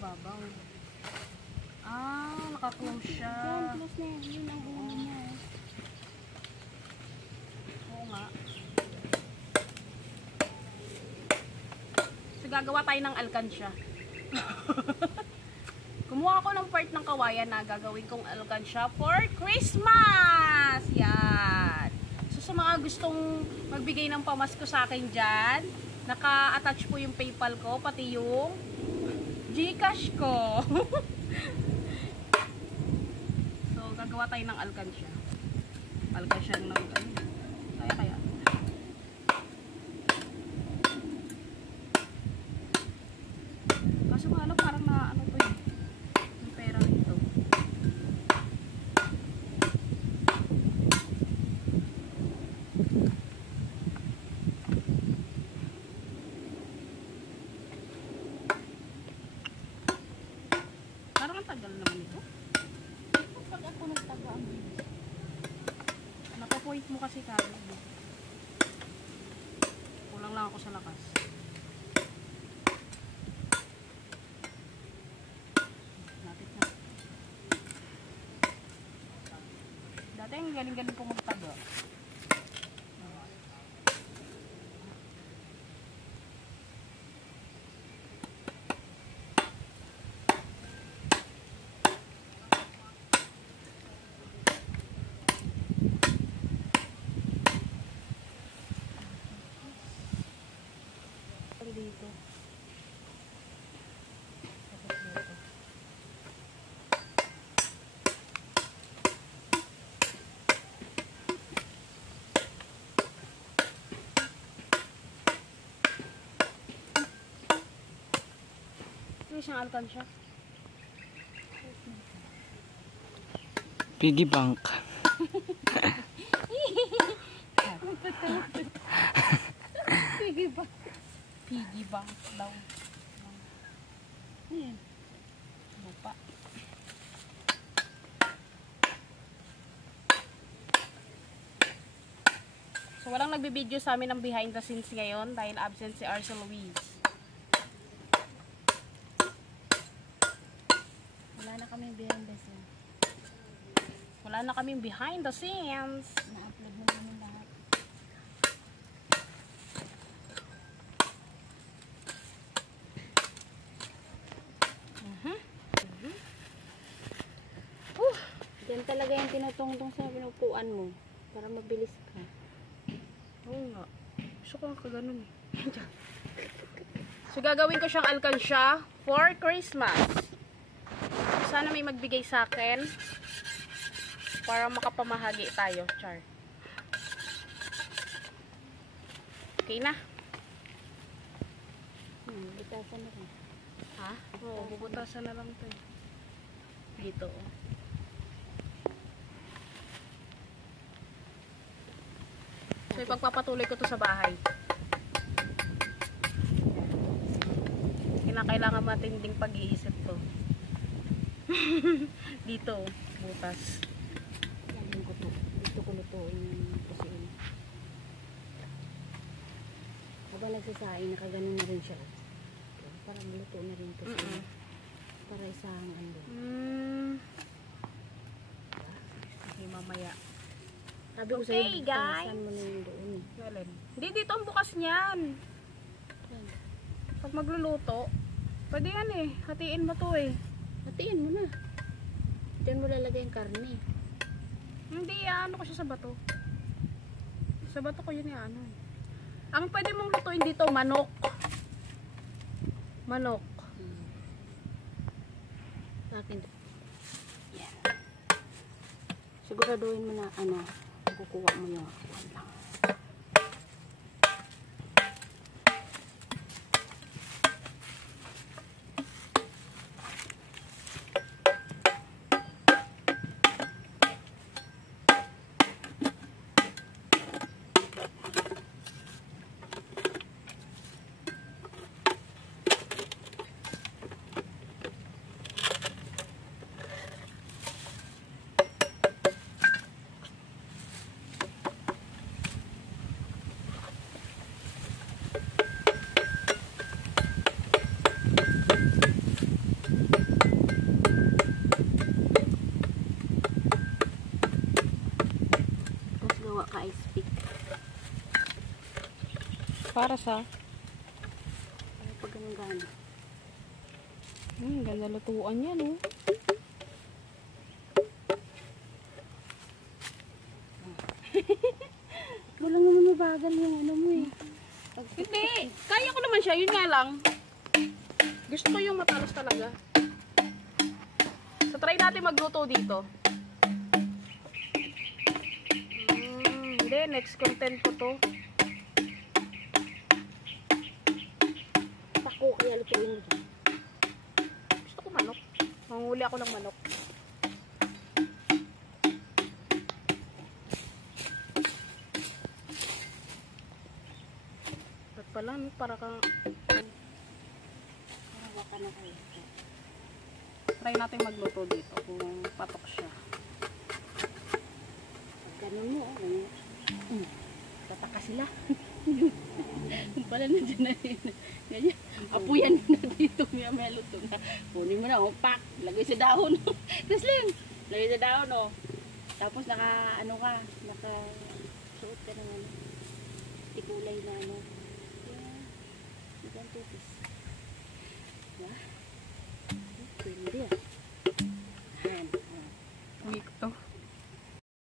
ibabaw. Ah, naka-close siya. Close na yan. Yun ang ulo niya. Oo nga. So, gagawa tayo ng alkansya. Kumuha ako ng part ng kawayan na gagawin kong alkansya for Christmas! Yan! So, sa mga gustong magbigay ng pamasko sa akin dyan, naka-attach po yung PayPal ko, pati yung GCash ko. So, gagawa tayo ng alkansya. Alkansya ng kaya. Kaso nga lang, parang na ano to yun. Yung pera nito. Parang ang tagal naman ito. Pag ako nagtaga ang bilis. Napapoint mo kasi kami. Kulang lang ako sa lakas. Lapit na. Dati ang galing-galing ko magtaga. Dito. Ito siyang alkansya. Piggy bank. Piggy bank. Piggy bank daw. Ayan. Lupa. So, walang nagbibideo sa amin ng behind the scenes ngayon dahil absent si Arcel Luis. Wala na kami behind the scene. Wala na kaming behind the scenes. Na-upload mo naman lahat. Yan talaga yung tinutungtong sa pinupuan mo. Para mabilis ka. Oo nga. Gusto ko ka ganun eh. So, gagawin ko siyang alkansya for Christmas. Sana may magbigay sa akin para makapamahagi tayo. Char. Okay na. Bitasan na rin. Ha? Oo, bubutasan na lang ito eh. Dito oh. So, ipagpapatuloy ko to sa bahay. Kinakailangan matinding pag-iisip to. Dito, butas. Yan ko to. Dito ko lutuin yung pusin. Habang nagsasain, nakaganon na rin siya. Para maluto na rin pusin. Para isang ano. Okay, mamaya. Sabi ko Okay, sa'yo, guys. mo na yung doon. Alin? Hindi, dito ang bukas niyan. Pag magluluto, pwede yan eh. Hatiin mo to eh. Hatiin mo na. Diyan mo lalagay yung karne. Hindi, ano ko siya sa bato. Sa bato ko yun yung ano. Ang pwede mong lutuin dito, manok. Manok. Akin. Yan. Siguraduhin mo na ano, kukuha mo yung akuan lang. para sa Ay, pag ganun gano'n. ganda lutuan yan, oh. Walang naman mabagal yung ano mo eh. Hindi, kaya ko naman siya, yun nga lang. Gusto ko yung matalas talaga. So, try natin magluto dito. Hindi, next content ko to. Pako kaya lutuin mo dyan. Gusto ko manok. Manguli ako ng manok. At pala, no, para kang... Harawa ka na kayo. Try natin magluto dito kung patok siya. Pag ganun mo, tataka sila. Kung pala nandiyan na yun. Ganyan. Apuyan mo na dito. May luto na. Kunin mo na, pak. Lagay sa dahon. Taslim. Lagay sa dahon, Tapos naka suot ka ng tikulay na